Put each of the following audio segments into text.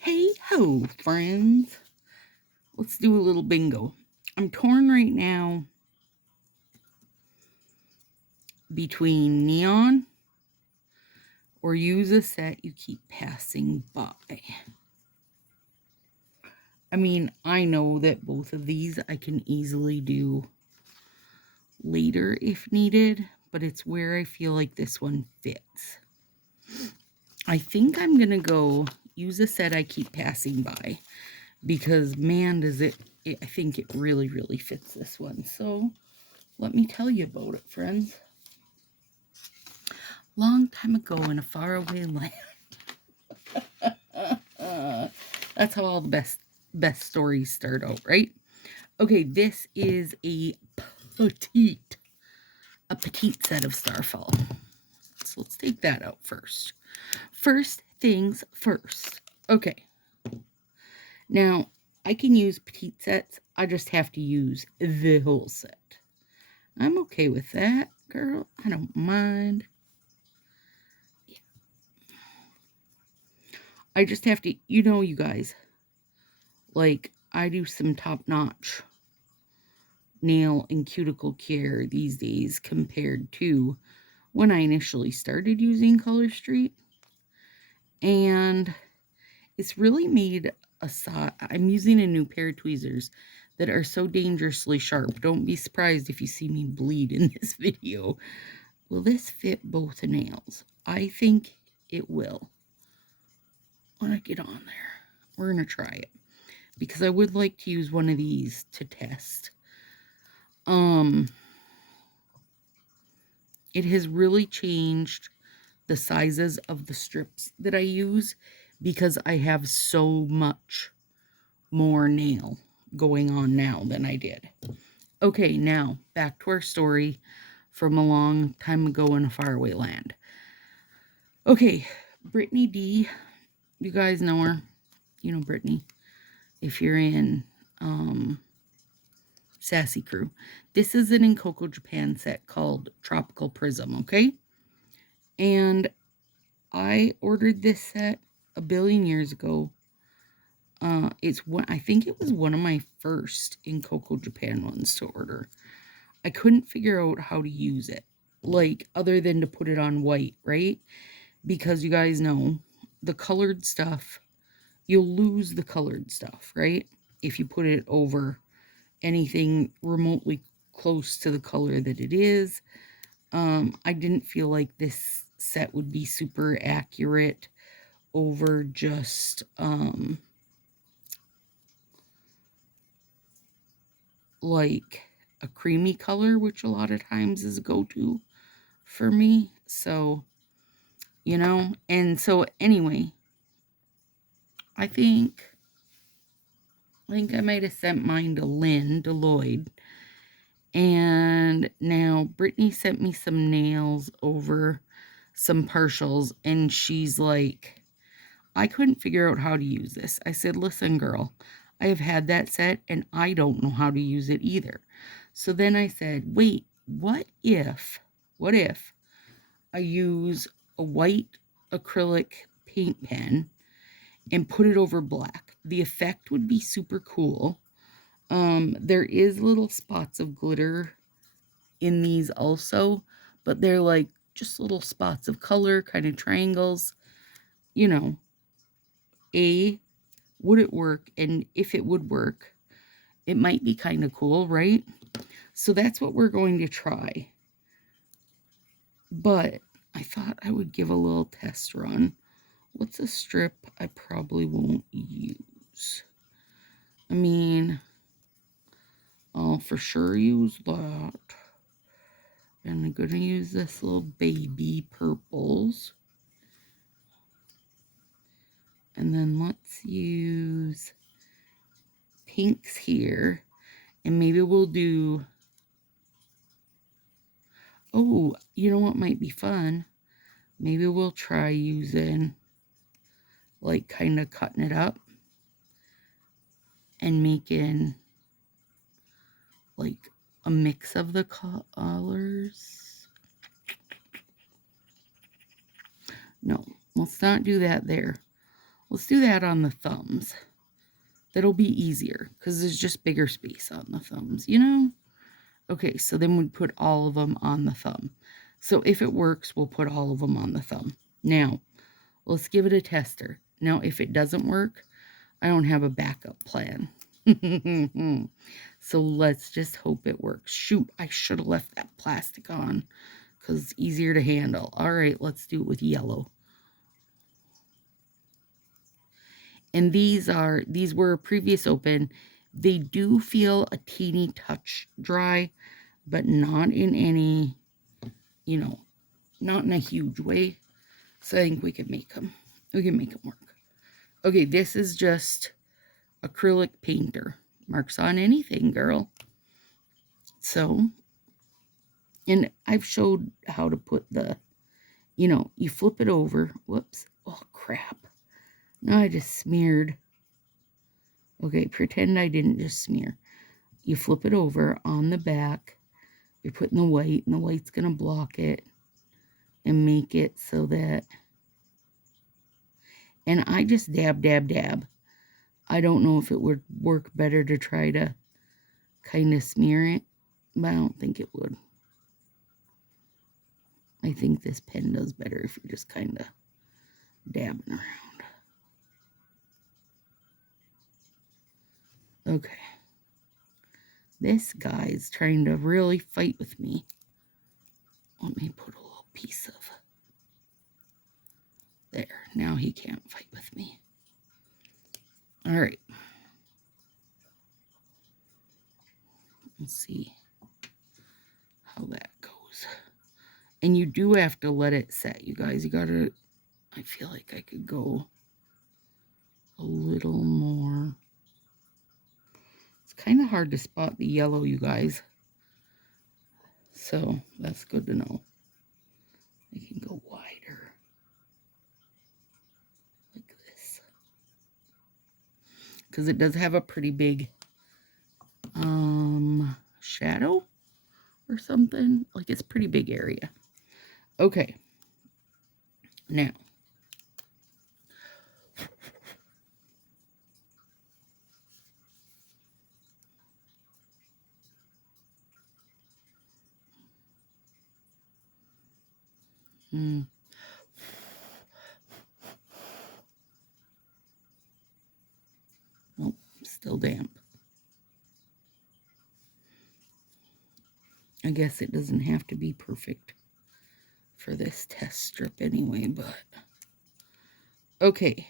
Hey ho, friends. Let's do a little bingo. I'm torn right now between neon or use a set you keep passing by. I mean, I know that both of these I can easily do later if needed, but it's where I feel like this one fits. I think I'm going to go use a set I keep passing by because man, does I think it really, really fits this one. So let me tell you about it, friends. Long time ago in a faraway land. That's how all the best stories start out, right? Okay, this is a petite set of Starfall. So let's take that out first. First things first. Okay. Now, I can use petite sets. I just have to use the whole set. I'm okay with that, girl. I don't mind. I just have to, you guys, like, I do some top-notch nail and cuticle care these days compared to when I initially started using Color Street. And it's really made I'm using a new pair of tweezers that are so dangerously sharp. Don't be surprised if you see me bleed in this video. Will this fit both nails? I think it will. When I get on there, we're going to try it. Because I would like to use one of these to test. It has really changed the sizes of the strips that I use because I have so much more nail going on now than I did. Okay, now back to our story from a long time ago in a faraway land. Okay, Brittany D, you guys know her. You know Brittany. If you're in Sassy crew. This is an in Coco Japan set called Tropical Prism, okay? And I ordered this set a billion years ago. I think it was one of my first in Coco Japan ones to order. I couldn't figure out how to use it, like other than to put it on white, right? Because you guys know the colored stuff, you'll lose the colored stuff, right? If you put it over anything remotely close to the color that it is. I didn't feel like this set would be super accurate over just like a creamy color, which a lot of times is a go-to for me. So, and so anyway, I think I might have sent mine to Lloyd. And now Brittany sent me some nails over some partials, and she's like, I couldn't figure out how to use this. I said, listen, girl, I have had that set and I don't know how to use it either. So then I said, wait, what if I use a white acrylic paint pen and put it over black? The effect would be super cool. There is little spots of glitter in these also, but they're like just little spots of color, kind of triangles. Would it work? And if it would work, it might be kind of cool, right? So that's what we're going to try. But I thought I would give a little test run. What's a strip I probably won't use? I mean, I'll for sure use that. And I'm going to use this little baby purples. And then let's use pinks here. And maybe we'll do... Oh, you know what might be fun? Maybe we'll try using, like, kind of cutting it up and making, like, a mix of the colors. No, let's not do that there. Let's do that on the thumbs. That'll be easier because there's just bigger space on the thumbs, you know? Okay, so then we put all of them on the thumb. So if it works, we'll put all of them on the thumb. Now, let's give it a tester. Now, if it doesn't work, I don't have a backup plan. So let's just hope it works. Shoot, I should have left that plastic on because it's easier to handle. All right, let's do it with yellow. And these were a previous open. They do feel a teeny touch dry, but not in any, you know, not in a huge way. So I think we can make them. We can make them work. Okay, this is just acrylic painter. Marks on anything, girl. So, and I've showed how to put the, you know, you flip it over. Whoops. Oh, crap. Now I just smeared. Okay, pretend I didn't just smear. You flip it over on the back. You're putting the white, and the white's going to block it and make it so that, and I just dab, dab, dab. I don't know if it would work better to try to kind of smear it, but I don't think it would. I think this pen does better if you're just kind of dabbing around. Okay. This guy's trying to really fight with me. Let me put a little piece of... There. Now he can't fight with me. All right. Let's see how that goes. And you do have to let it set, you guys. You gotta... I feel like I could go a little more. It's kind of hard to spot the yellow, you guys. So that's good to know. I can go wider. Like this. Because it does have a pretty big shadow or something. Like it's a pretty big area. Okay. Now. Oh, still damp. I guess it doesn't have to be perfect for this test strip anyway, but... Okay.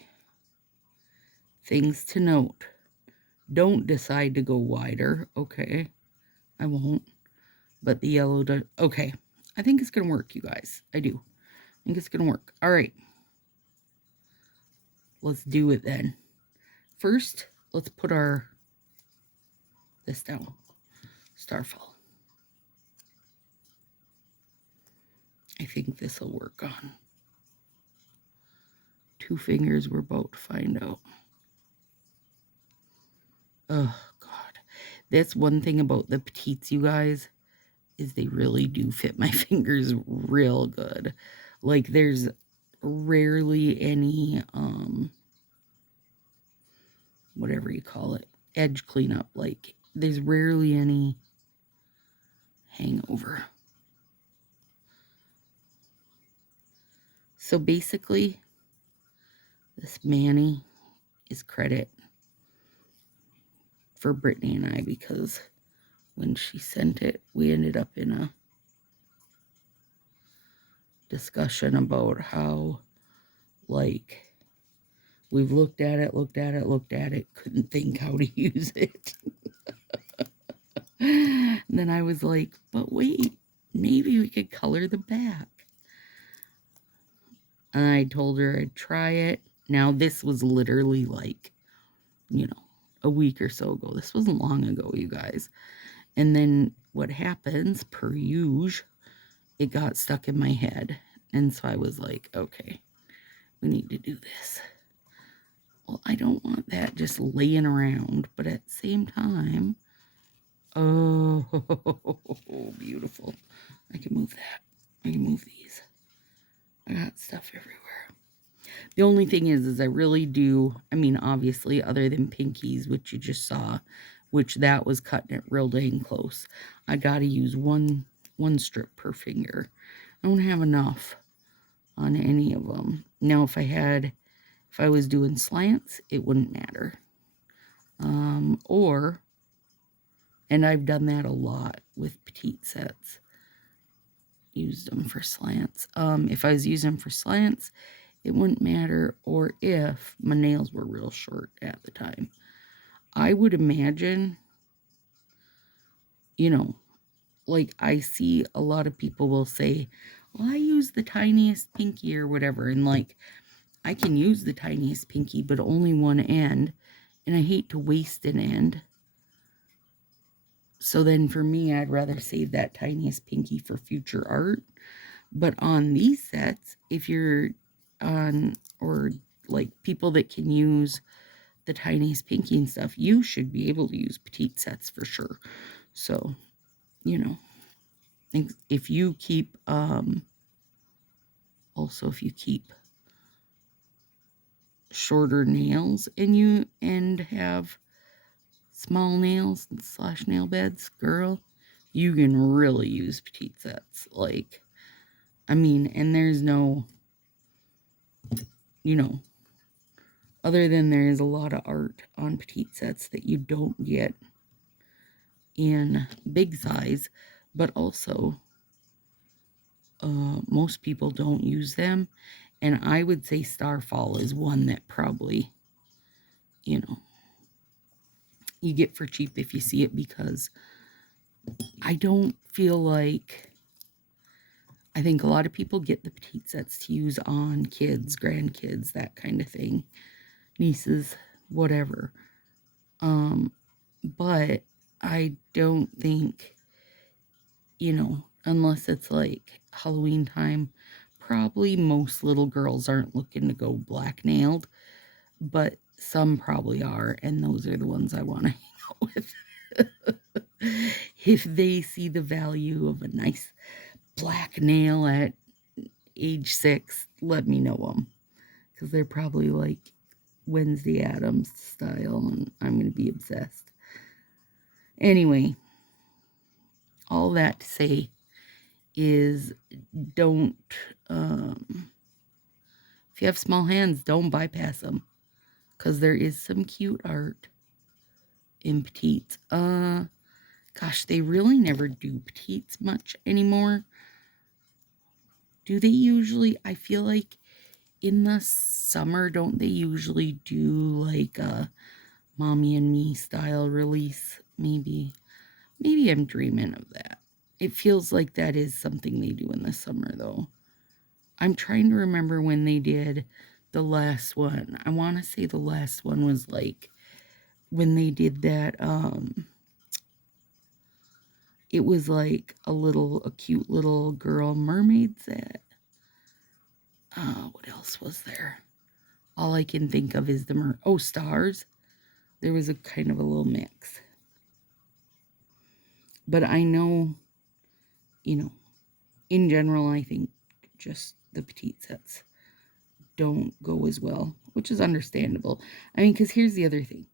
Things to note. Don't decide to go wider. Okay. I won't. But the yellow does... Okay. I think it's going to work, you guys. I do. I think it's going to work. All right. Let's do it then. First, let's put this down. Starfall. I think this will work on. 2 fingers, we're about to find out. Oh, God. That's one thing about the petites, you guys, is they really do fit my fingers real good. Like, there's rarely any, whatever you call it, edge cleanup. Like, there's rarely any hangover. So basically, this Manny is credit for Brittany and I, because when she sent it, we ended up in a discussion about how, like, we've looked at it, couldn't think how to use it. And then I was like, but wait, maybe we could color the back. And I told her I'd try it. Now, this was literally like, you know, a week or so ago. This wasn't long ago, you guys. And then what happens, per usual, it got stuck in my head. And so I was like, okay, we need to do this. Well, I don't want that just laying around, but at the same time, oh, beautiful. I can move that. I can move these. I got stuff everywhere. The only thing is I really do, I mean, obviously, other than pinkies, which you just saw, which that was cutting it real dang close, I gotta use one strip per finger. I don't have enough on any of them. Now, if I was doing slants, it wouldn't matter. And I've done that a lot with petite sets. Used them for slants. If I was using them for slants, it wouldn't matter, or if my nails were real short at the time. I would imagine, like I see a lot of people will say, well, I use the tiniest pinky or whatever, and like, I can use the tiniest pinky, but only one end, and I hate to waste an end. So then for me, I'd rather save that tiniest pinky for future art. But on these sets, if you're on, or like people that can use the tiniest pinky and stuff, you should be able to use petite sets for sure. So, if you keep, also if you keep shorter nails and have small nails and slash nail beds, girl, you can really use petite sets. Like, I mean, and there's no, other than there is a lot of art on petite sets that you don't get in big size, but also most people don't use them. And I would say Starfall is one that probably, you get for cheap if you see it, because I don't feel like, I think a lot of people get the petite sets to use on kids, grandkids, that kind of thing, nieces, whatever. But I don't think, unless it's like Halloween time, probably most little girls aren't looking to go black nailed, but some probably are, and those are the ones I want to hang out with. If they see the value of a nice black nail at age 6, let me know them, because they're probably like Wednesday Addams style, and I'm going to be obsessed. Anyway, all that to say is, don't, if you have small hands, don't bypass them, because there is some cute art in petites. Gosh, they really never do petites much anymore. Do they usually? I feel like in the summer, don't they usually do like a Mommy and Me style release? Maybe I'm dreaming of that. It feels like that is something they do in the summer, though. I'm trying to remember when they did the last one. I want to say the last one was like when they did that, it was like a cute little girl mermaid set. What else was there? All I can think of is stars. There was a kind of a little mix. But I know, in general, I think just the petite sets don't go as well, which is understandable. I mean, because here's the other thing.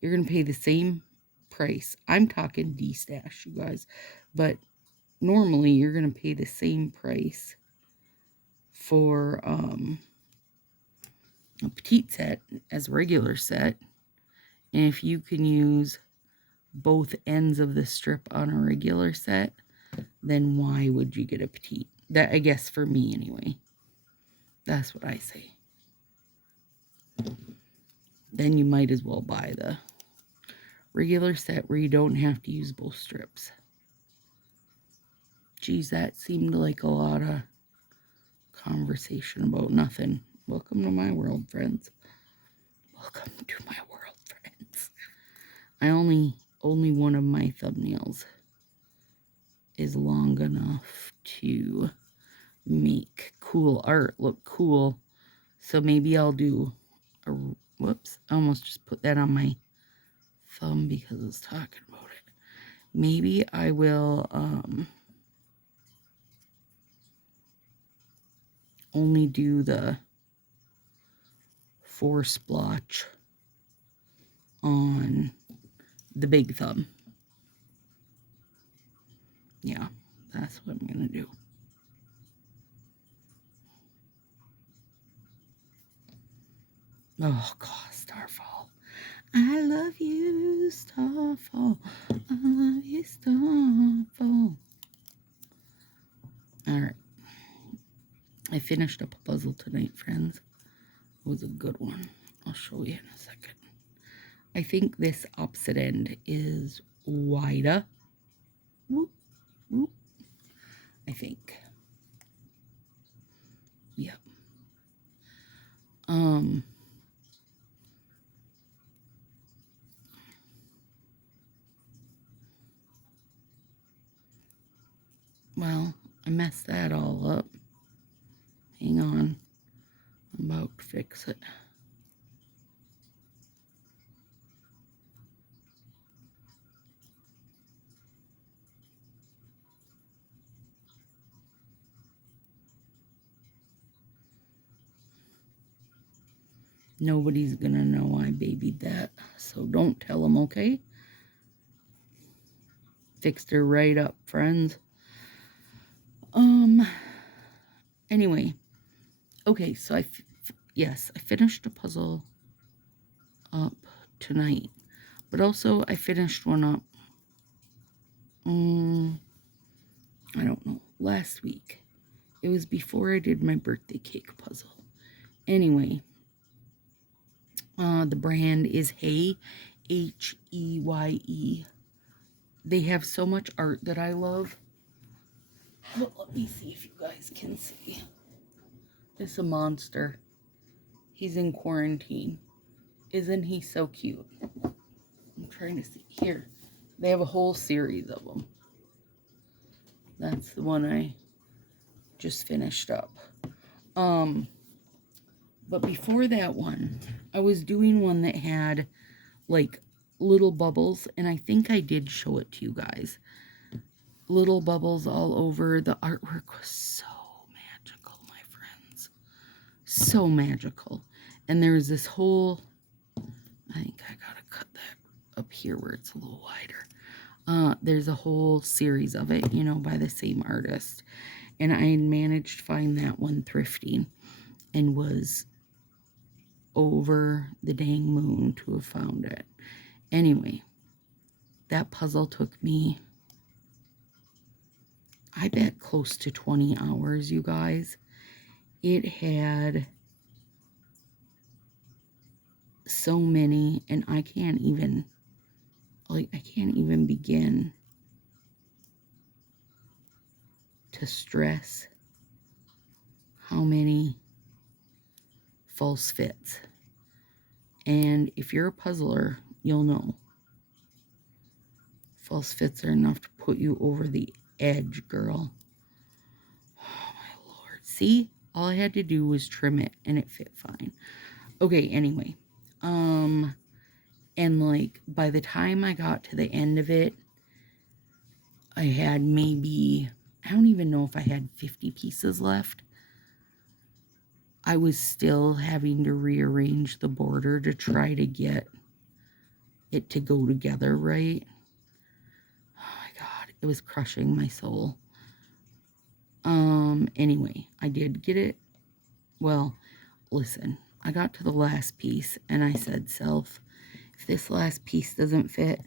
You're going to pay the same price. I'm talking D-stash, you guys. But normally, you're going to pay the same price for a petite set as a regular set. And if you can use both ends of the strip on a regular set, then why would you get a petite? That, I guess, for me anyway. That's what I say. Then you might as well buy the regular set where you don't have to use both strips. Geez, that seemed like a lot of conversation about nothing. Welcome to my world, friends. Welcome to my world, friends. Only one of my thumbnails is long enough to make cool art look cool. So maybe I'll do a, whoops, I almost just put that on my thumb because I was talking about it. Maybe I will only do the 4 splotch on the big thumb. Yeah, that's what I'm going to do. Oh, God, Starfall. I love you, Starfall. I love you, Starfall. Alright. I finished up a puzzle tonight, friends. It was a good one. I'll show you in a second. I think this opposite end is wider. Whoop, whoop. I think. Yep. Well, I messed that all up. Hang on. I'm about to fix it. Nobody's gonna know I babied that, so don't tell them, okay? Fixed her right up, friends. Anyway. Okay, so I finished a puzzle up tonight. But also, I finished one up, I don't know, last week. It was before I did my birthday cake puzzle. Anyway, the brand is Hey, Heye. They have so much art that I love. But let me see if you guys can see. It's a monster. He's in quarantine. Isn't he so cute? I'm trying to see. Here. They have a whole series of them. That's the one I just finished up. But before that one, I was doing one that had like little bubbles, and I think I did show it to you guys. Little bubbles all over. The artwork was so magical, my friends. So magical. And there's this whole, I think I gotta cut that up here where it's a little wider. There's a whole series of it, you know, by the same artist. And I managed to find that one thrifting and was over the dang moon to have found it. Anyway, that puzzle took me, I bet, close to 20 hours, you guys. It had so many, and I can't even begin to stress how many false fits. And if you're a puzzler, you'll know. False fits are enough to put you over the edge, girl. Oh, my Lord. See? All I had to do was trim it, and it fit fine. Okay, anyway. And, like, by the time I got to the end of it, I had maybe, I don't even know if I had 50 pieces left. I was still having to rearrange the border to try to get it to go together right. Oh my God, it was crushing my soul. Anyway, I did get it. Well, listen, I got to the last piece and I said, self, if this last piece doesn't fit,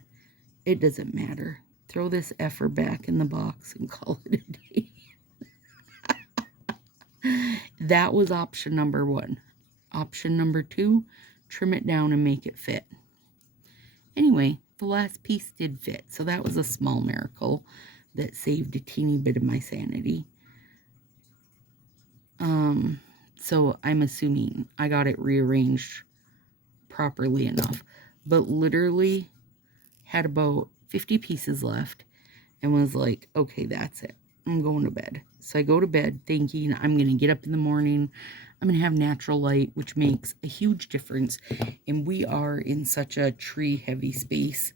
it doesn't matter. Throw this effer back in the box and call it a day. That was option number 1. Option number 2, trim it down and make it fit. Anyway, the last piece did fit, so that was a small miracle that saved a teeny bit of my sanity. So I'm assuming I got it rearranged properly enough, but literally had about 50 pieces left and was like, okay, that's it. I'm going to bed. So I go to bed thinking I'm going to get up in the morning. I'm going to have natural light, which makes a huge difference. And we are in such a tree-heavy space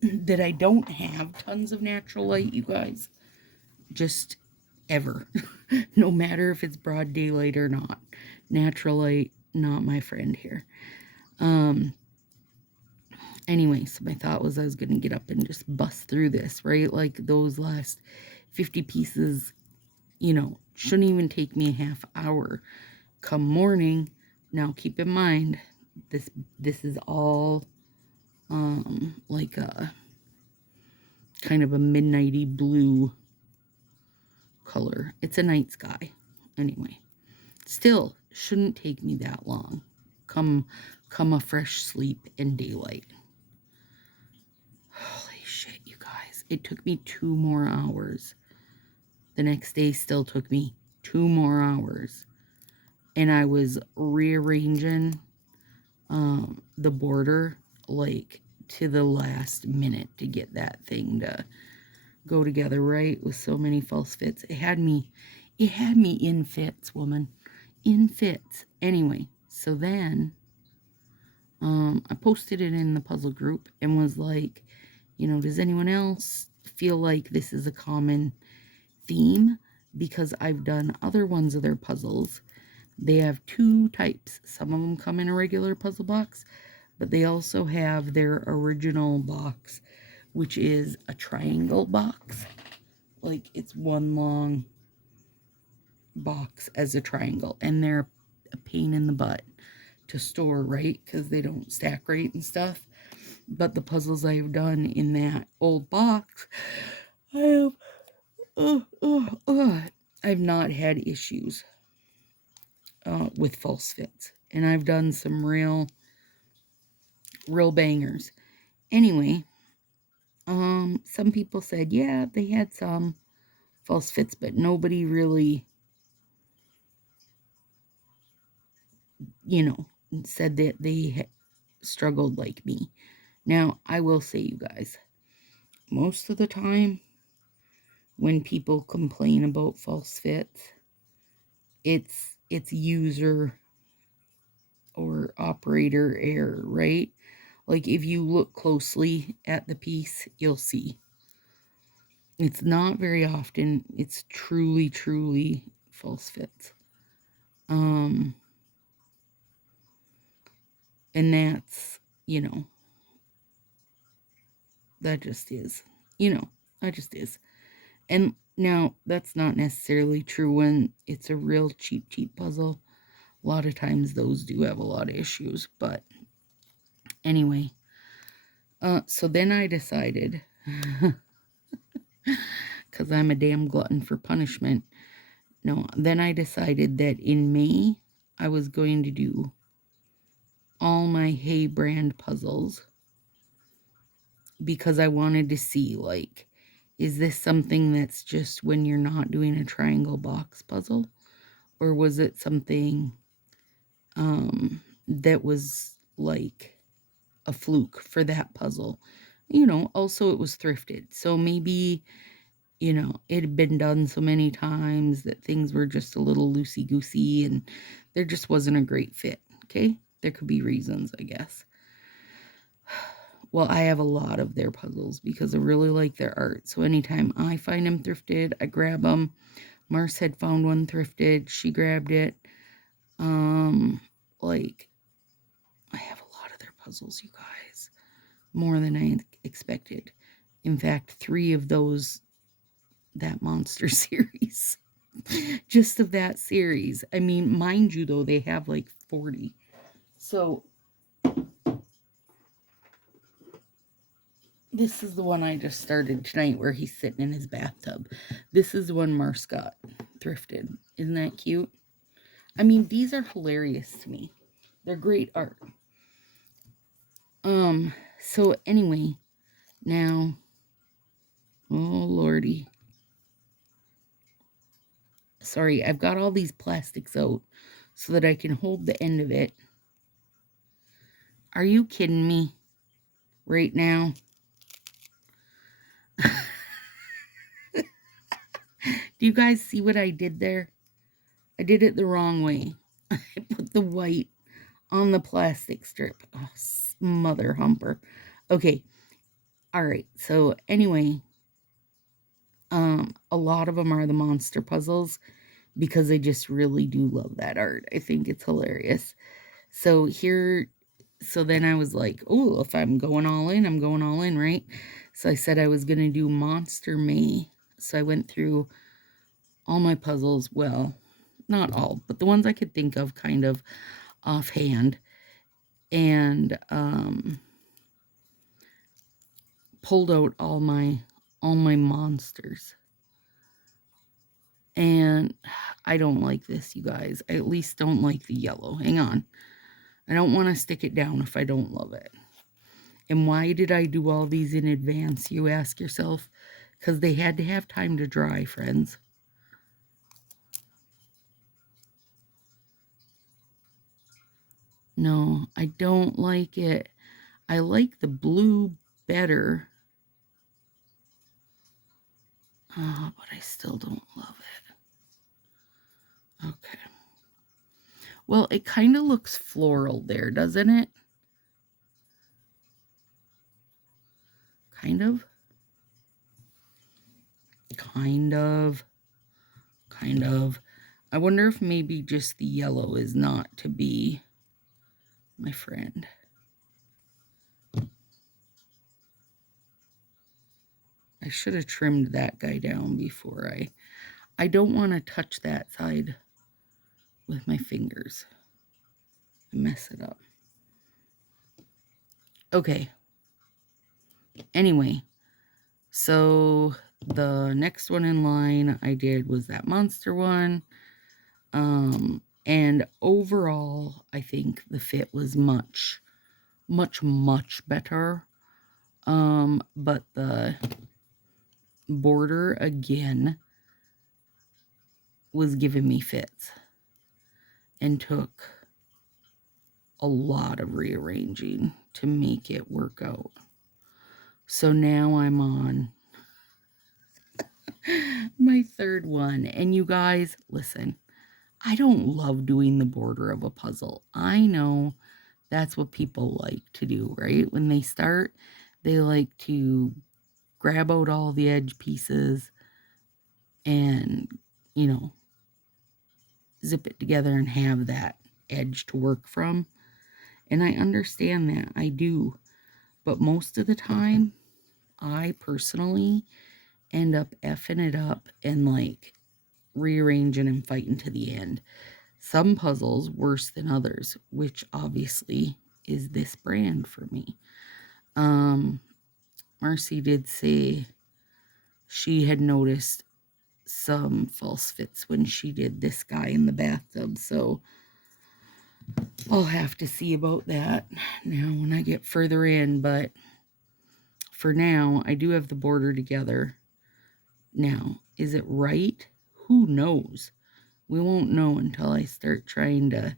that I don't have tons of natural light, you guys. Just ever. No matter if it's broad daylight or not. Natural light, not my friend here. Anyway, so my thought was I was going to get up and just bust through this, right? Like those last 50 pieces, shouldn't even take me a half hour. Come morning, now keep in mind, this is all like a kind of a midnighty blue color. It's a night sky. Anyway, still shouldn't take me that long. Come a fresh sleep and daylight. Holy shit, you guys. It took me 2 more hours. The next day still took me 2 more hours. And I was rearranging the border like to the last minute to get that thing to go together right with so many false fits. It had me in fits, woman. In fits. Anyway, so then I posted it in the puzzle group and was like, does anyone else feel like this is a common theme? Because I've done other ones of their puzzles. They have 2 types. Some of them come in a regular puzzle box, but they also have their original box, which is a triangle box. Like it's one long box as a triangle, and they're a pain in the butt to store, right? Because they don't stack right and stuff. But the puzzles I've done in that old box, I have, I've not had issues with false fits, and I've done some real bangers. Anyway, some people said, yeah, they had some false fits, but nobody really, said that they struggled like me. Now, I will say, you guys, most of the time when people complain about false fits, it's user or operator error, right? Like if you look closely at the piece, you'll see. It's not very often. It's truly, truly false fits. And that's, that just is, that just is. And now that's not necessarily true when it's a real cheap puzzle. A lot of times those do have a lot of issues, but anyway. So then I decided, because I'm a damn glutton for punishment. No, then I decided that in May, I was going to do all my Hay brand puzzles because I wanted to see, like, is this something that's just when you're not doing a triangle box puzzle? Or was it something that was like a fluke for that puzzle? Also it was thrifted. So maybe, it had been done so many times that things were just a little loosey-goosey and there just wasn't a great fit, okay? There could be reasons, I guess. Well, I have a lot of their puzzles because I really like their art. So anytime I find them thrifted, I grab them. Mars had found one thrifted. She grabbed it. Like, I have a lot of their puzzles, you guys. More than I expected. In fact, 3 of those, that monster series. Just of that series. I mean, mind you, though, they have like 40. So this is the one I just started tonight where he's sitting in his bathtub. This is the one Mars got thrifted. Isn't that cute? I mean, these are hilarious to me. They're great art. So anyway, now, oh lordy. Sorry, I've got all these plastics out so that I can hold the end of it. Are you kidding me right now? Do you guys see what I did there? I did it the wrong way. I put the white on the plastic strip. Oh, mother humper. Okay. All right. So anyway, a lot of them are the monster puzzles because I just really do love that art. I think it's hilarious. So then I was like, oh, if I'm going all in, I'm going all in, right? So I said I was going to do Monster May. So I went through all my puzzles. Well, not all, but the ones I could think of kind of offhand. And pulled out all my monsters. And I don't like this, you guys. I at least don't like the yellow. Hang on. I don't want to stick it down if I don't love it. And why did I do all these in advance, you ask yourself? Because they had to have time to dry, friends. No, I don't like it. I like the blue better. But I still don't love it. Okay. Well, it kind of looks floral there, doesn't it? Kind of. Kind of. Kind of. I wonder if maybe just the yellow is not to be my friend. I should have trimmed that guy down before I don't want to touch that side with my fingers and mess it up. Okay. Anyway, so the next one in line I did was that monster one. And overall, I think the fit was much, much, much better. But the border again was giving me fits and took a lot of rearranging to make it work out. So now I'm on my third one. And you guys, listen, I don't love doing the border of a puzzle. I know that's what people like to do, right? When they start, they like to grab out all the edge pieces and, zip it together and have that edge to work from. And I understand that. I do. But most of the time, I personally end up effing it up and rearranging and fighting to the end. Some puzzles worse than others, which obviously is this brand for me. Marcy did say she had noticed some false fits when she did this guy in the bathtub, so I'll have to see about that now when I get further in, but for now, I do have the border together. Now, is it right? Who knows? We won't know until I start trying to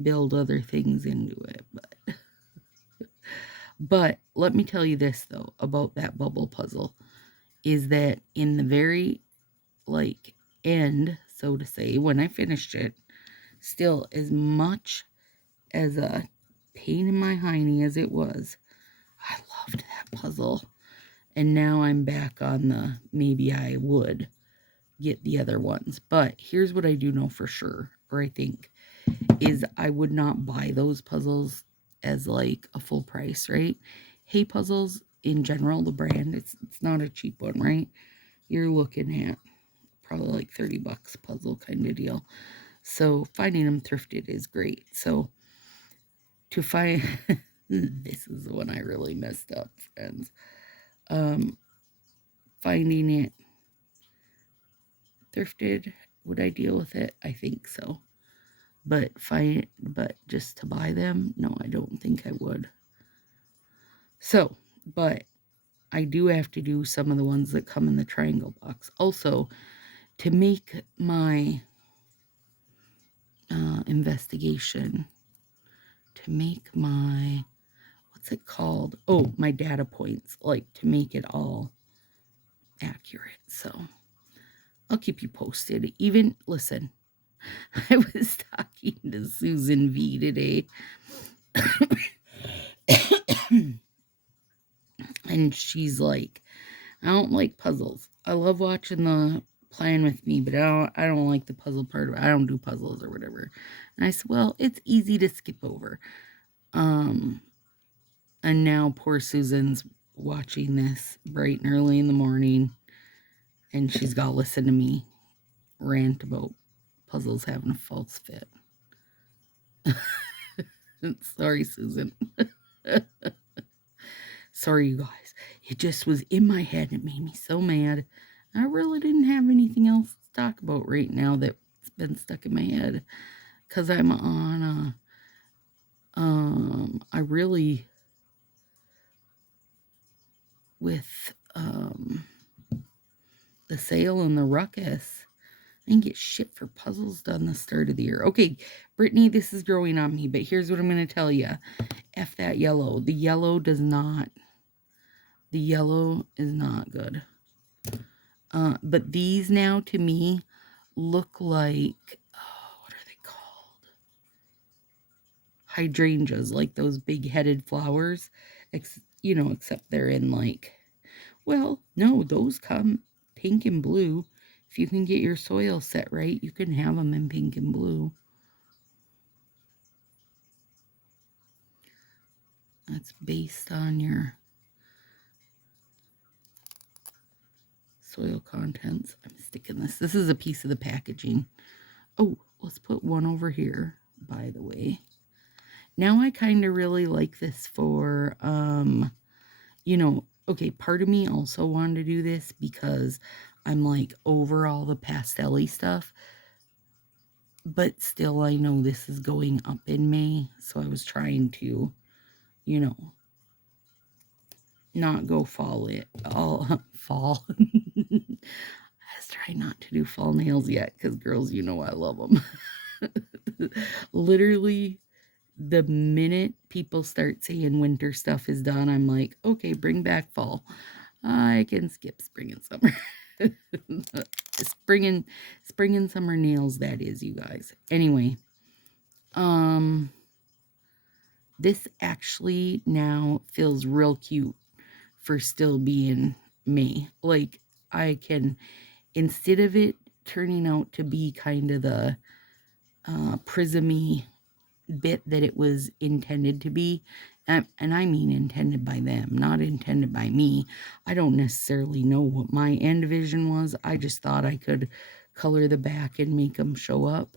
build other things into it, but let me tell you this, though, about that bubble puzzle, is that in the very, end, so to say, when I finished it, still, as much as a pain in my hiney as it was, I loved that puzzle. And now I'm back on the maybe I would get the other ones. But here's what I do know for sure, or I think, is I would not buy those puzzles as a full price, right? Hey Puzzles, in general, the brand, it's not a cheap one, right? You're looking at probably $30 puzzle kind of deal. So finding them thrifted is great. So to find, this is the one I really messed up, friends. Finding it thrifted, would I deal with it? I think so. But just to buy them, no, I don't think I would. So, but I do have to do some of the ones that come in the triangle box. Also, to make my investigation, to make my, what's it called? Oh, my data points, to make it all accurate. So I'll keep you posted. Even, listen, I was talking to Susan V today. And she's like, I don't like puzzles. I love watching the playing with me, but I don't like the puzzle part of it. I don't do puzzles or whatever. And I said, well, it's easy to skip over. And now poor Susan's watching this bright and early in the morning, and she's got to listen to me rant about puzzles having a false fit. Sorry, Susan. Sorry, you guys. It just was in my head. It made me so mad. I really didn't have anything else to talk about right now that's been stuck in my head. Because I'm on I really, with the sale and the ruckus, I didn't get shit for puzzles done the start of the year. Okay, Brittany, this is growing on me, but here's what I'm going to tell you. F that yellow. The yellow is not good. But these now, to me, look like, what are they called? Hydrangeas, like those big-headed flowers. Except they're in like, well, no, those come pink and blue. If you can get your soil set right, you can have them in pink and blue. That's based on your soil contents. I'm sticking this. This is a piece of the packaging. Oh, let's put one over here, by the way. Now I kind of really like this for, okay, part of me also wanted to do this because I'm like over all the pastel-y stuff. But still, I know this is going up in May, so I was trying to, not go fall. I was trying not to do fall nails yet, because girls, I love them. Literally, the minute people start saying winter stuff is done, I'm like, okay, bring back fall. I can skip spring and summer. spring and summer nails, that is, you guys. Anyway, this actually now feels real cute for still being May. Like, I can, instead of it turning out to be kind of the prismy bit that it was intended to be, and I mean intended by them, not intended by me. I don't necessarily know what my end vision was. I just thought I could color the back and make them show up.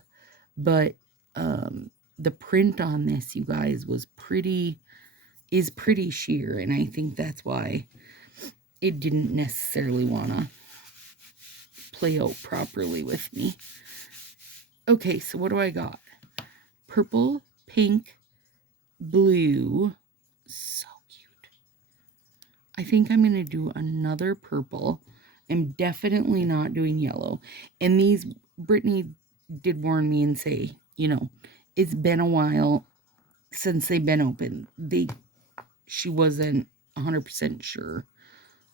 But the print on this, you guys, is pretty sheer, and I think that's why it didn't necessarily want to play out properly with me. Okay, so what do I got? Purple, pink, blue. So cute. I think I'm going to do another purple. I'm definitely not doing yellow. And these, Brittany did warn me and say, it's been a while since they've been open. She wasn't 100% sure,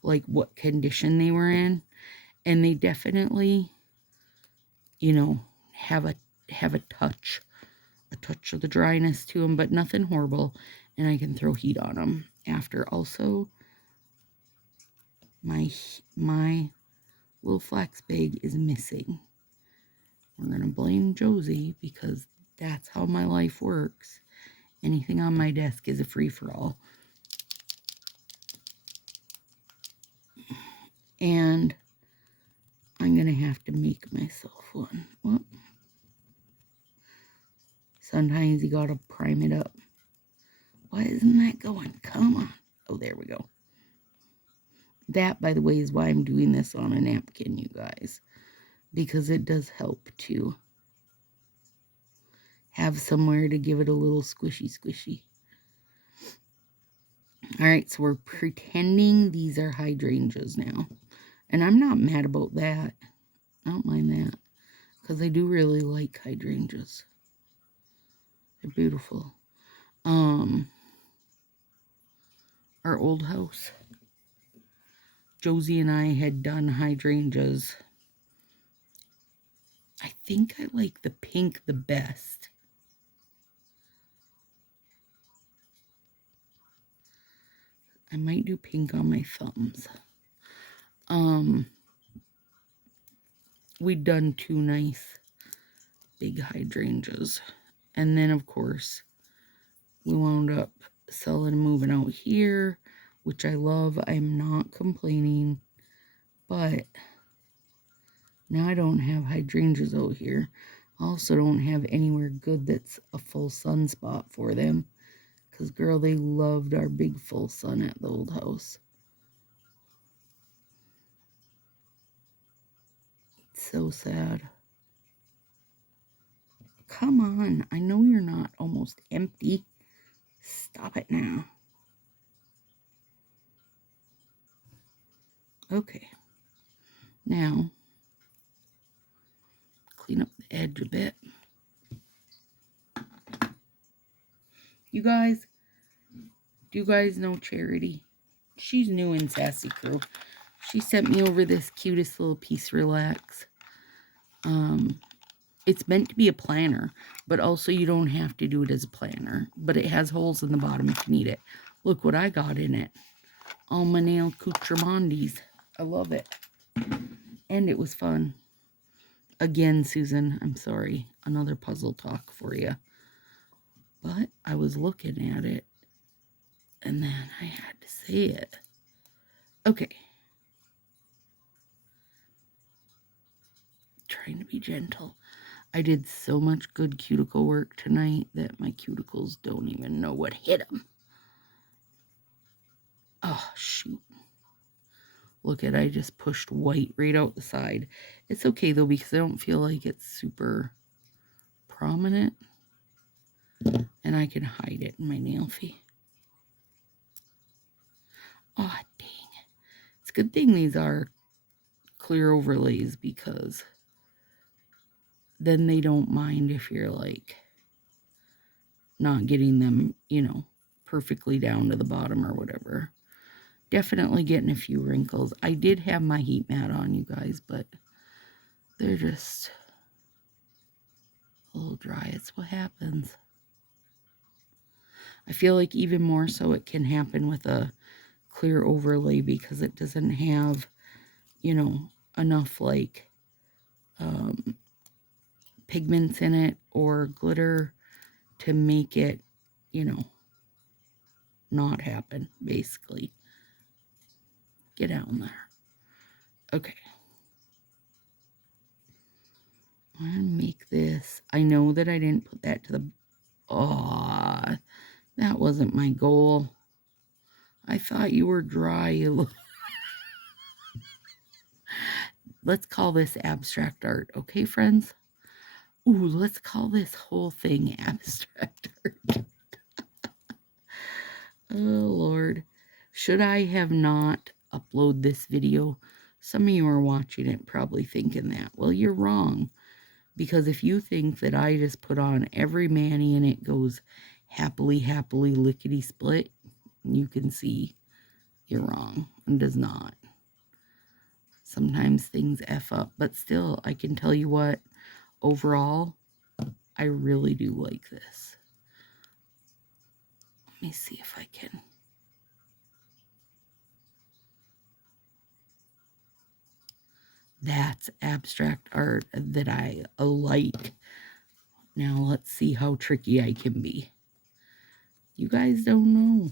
like, what condition they were in. And they definitely, have a touch of the dryness to them, but nothing horrible. And I can throw heat on them after. Also, my little flax bag is missing. We're going to blame Josie, because that's how my life works. Anything on my desk is a free-for-all. And I'm going to have to make myself one. Well, sometimes you got to prime it up. Why isn't that going? Come on. Oh, there we go. That, by the way, is why I'm doing this on a napkin, you guys. Because it does help to have somewhere to give it a little squishy. Alright, so we're pretending these are hydrangeas now. And I'm not mad about that. I don't mind that. Because I do really like hydrangeas. They're beautiful. Our old house, Josie and I had done hydrangeas. I think I like the pink the best. I might do pink on my thumbs. we'd done 2 nice big hydrangeas. And then, of course, we wound up selling and moving out here, which I love. I'm not complaining, but now I don't have hydrangeas out here. I also don't have anywhere good that's a full sun spot for them. Because, girl, they loved our big full sun at the old house. It's so sad. Come on. I know you're not almost empty. Stop it now. Okay. Now, clean up the edge a bit. You guys, do you guys know Charity? She's new in Sassy Crew. She sent me over this cutest little piece relax. It's meant to be a planner, but also you don't have to do it as a planner. But it has holes in the bottom if you need it. Look what I got in it. Alma nail accoutrements. I love it. And it was fun. Again, Susan, I'm sorry. Another puzzle talk for you. But I was looking at it, and then I had to say it. Okay. Trying to be gentle. I did so much good cuticle work tonight that my cuticles don't even know what hit them. Oh, shoot. Look at, I just pushed white right out the side. It's okay, though, because I don't feel like it's super prominent. And I can hide it in my nail fee. Oh, dang. It's a good thing these are clear overlays, because then they don't mind if you're, like, not getting them, you know, perfectly down to the bottom or whatever. Definitely getting a few wrinkles. I did have my heat mat on, you guys, but they're just a little dry. It's what happens. I feel like even more so it can happen with a clear overlay, because it doesn't have, you know, enough like pigments in it or glitter to make it, you know, not happen, basically. Get out there. Okay. I'm going to make this. I know that I didn't put that to the... Oh, that wasn't my goal. I thought you were dry. Let's call this abstract art, okay, friends? Ooh, let's call this whole thing abstract art. Oh, Lord. Should I have not uploaded this video? Some of you are watching it probably thinking that. Well, you're wrong. Because if you think that I just put on every mani and it goes happily, happily, lickety-split, you can see you're wrong. It does not. Sometimes things F up. But still, I can tell you what, overall, I really do like this. Let me see if I can... That's abstract art that I like. Now let's see how tricky I can be. You guys don't know.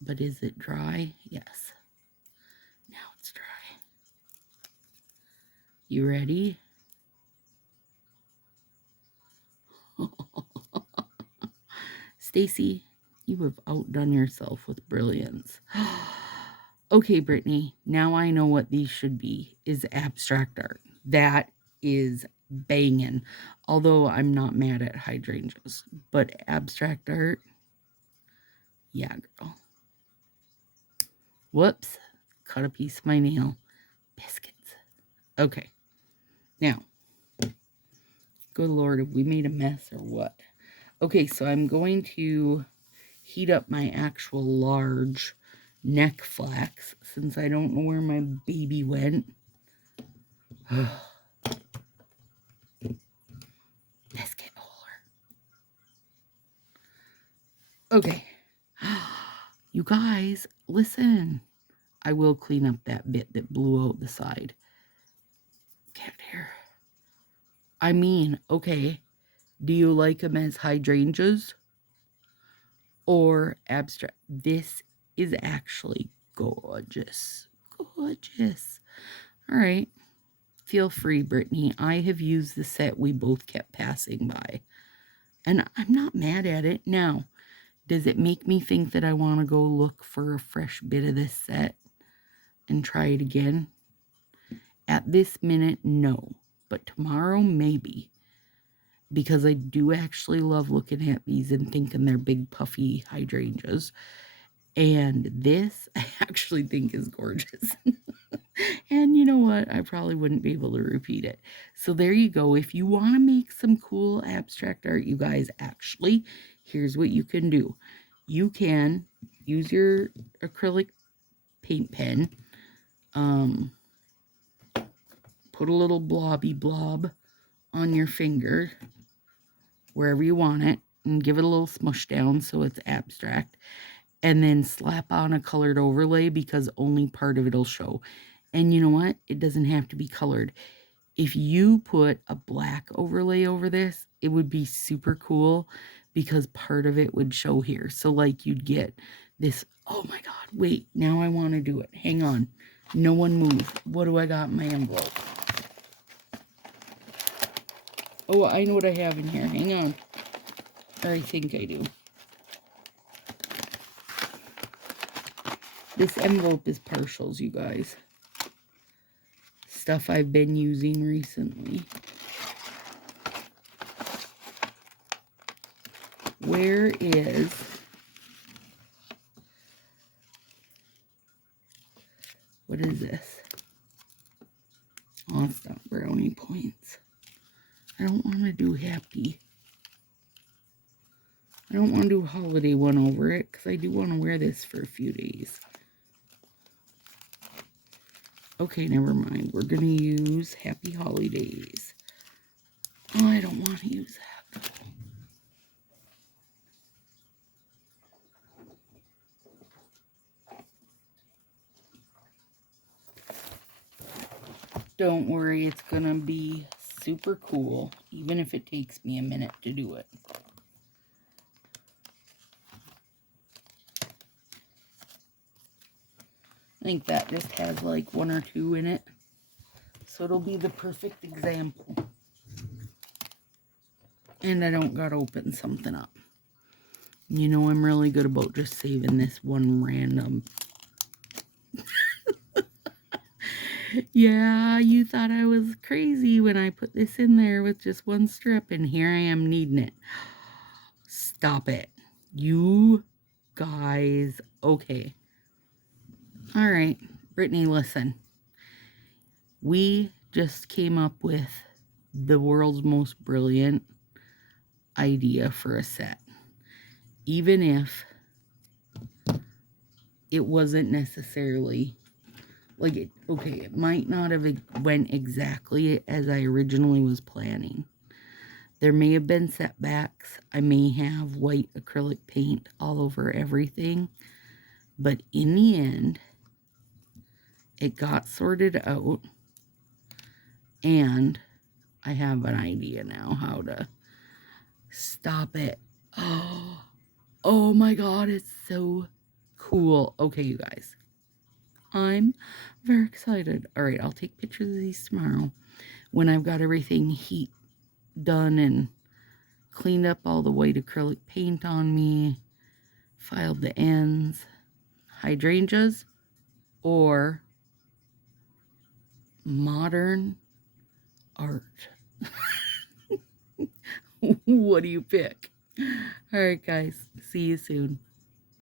But is it dry? Yes. Now it's dry. You ready? Stacy, you have outdone yourself with brilliance. Okay, Brittany, now I know what these should be, is abstract art. That is banging. Although I'm not mad at hydrangeas, but abstract art, yeah, girl. Whoops, cut a piece of my nail. Biscuits. Okay, now, good Lord, have we made a mess or what? Okay, so I'm going to heat up my actual large neck flax, since I don't know where my baby went. Biscuit holder. Okay. You guys, listen. I will clean up that bit that blew out the side. Cat hair. I mean, okay. Do you like them as hydrangeas or abstract? This is actually gorgeous. Gorgeous. All right. Feel free, Brittany. I have used the set we both kept passing by. And I'm not mad at it. Now, does it make me think that I want to go look for a fresh bit of this set and try it again? At this minute, no. But tomorrow, maybe. Because I do actually love looking at these and thinking they're big puffy hydrangeas. And this I actually think is gorgeous. And you know what? I probably wouldn't be able to repeat it. So there you go. If you want to make some cool abstract art, you guys, actually, here's what you can do. You can use your acrylic paint pen. Put a little blobby blob on your finger, wherever you want it, and give it a little smush down so it's abstract. And then slap on a colored overlay because only part of it'll show. And you know what? It doesn't have to be colored. If you put a black overlay over this, it would be super cool because part of it would show here. So like you'd get this, oh my God, wait, now I want to do it. Hang on. No one move. What do I got in my envelope? Oh, I know what I have in here. Hang on. Or I think I do. This envelope is partials, you guys. Stuff I've been using recently. Where is... What is this? Oh, it's not brownie points. I don't want to do happy. I don't want to do a holiday one over it because I do want to wear this for a few days. Okay, never mind. We're going to use Happy Holidays. Oh, I don't want to use that, though. Don't worry, it's going to be super cool, even if it takes me a minute to do it. I think that just has like 1 or 2 in it. So it'll be the perfect example. And I don't gotta open something up. You know, I'm really good about just saving this one random. Yeah, you thought I was crazy when I put this in there with just one strip, and here I am needing it. Stop it. You guys. Okay. All right, Brittany, listen. We just came up with the world's most brilliant idea for a set. Even if it wasn't necessarily like it, okay, it might not have went exactly as I originally was planning. There may have been setbacks. I may have white acrylic paint all over everything. But in the end, it got sorted out. And I have an idea now how to stop it. Oh my God, it's so cool. Okay, you guys. I'm very excited. All right, I'll take pictures of these tomorrow when I've got everything heat done and cleaned up all the white acrylic paint on me, filed the ends, hydrangeas, or modern art. What do you pick? All right, guys. See you soon.